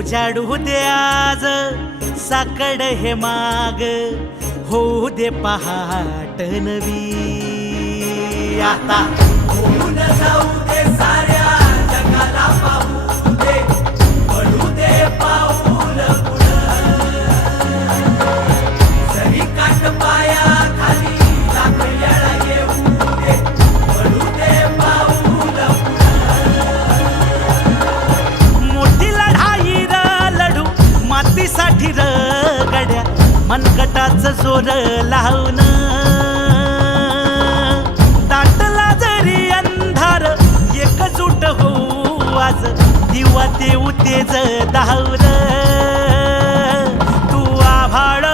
उजाडू दे आज साकड हे माग, होऊ दे पहाट नवी. आता होऊन जाऊ दे साऱ्या जगाला पाहू दे, पडू दे पाऊल पुढं. जरी काट पाया खाली लाख येळा येऊ दे, पडू दे पाऊल पुढं. मोठी लढाई र लढू मातीसाठी र गड्या, मनगटाचं जोर लावून. दाटला जरी अंधार एकजूट होऊ आज, दिवा देऊ तेज धावून. तू आभाळ